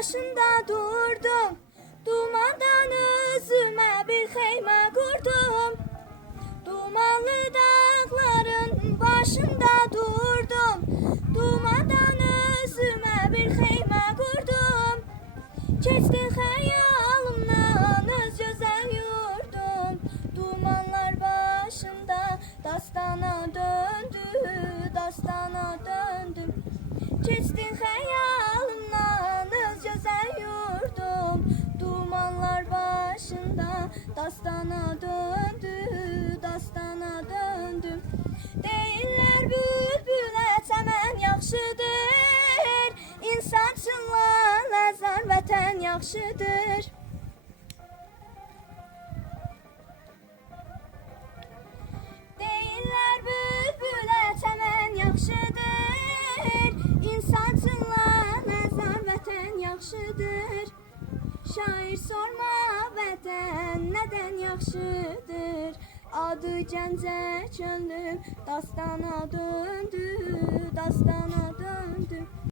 başında durdum. Dumandan özüme bir xeymə qurdum. Dumanlı dağların başında durdum. Dumandan özüme bir xeymə qurdum. Keçdi xəyalımdan öz gözəl yurdum. Dumanlar başımda dastana döndü, dastana döndüm. Keçdi xəyalımdan öz gözəl yurdum. Dumanlar başında dastana döndü, dastana döndüm. Deyirlər bülbülə çəmən yaxşıdır, İnsan çınlar nəzər vətən yaxşıdır. Deyirlər bülbülə çəmən yaxşıdır, İnsan çınlar nəzər vətən yaxşıdır. Şair sorma vətən nədən yaxşıdır, Adı Gəncə könlüm dastana döndü, dastana döndü.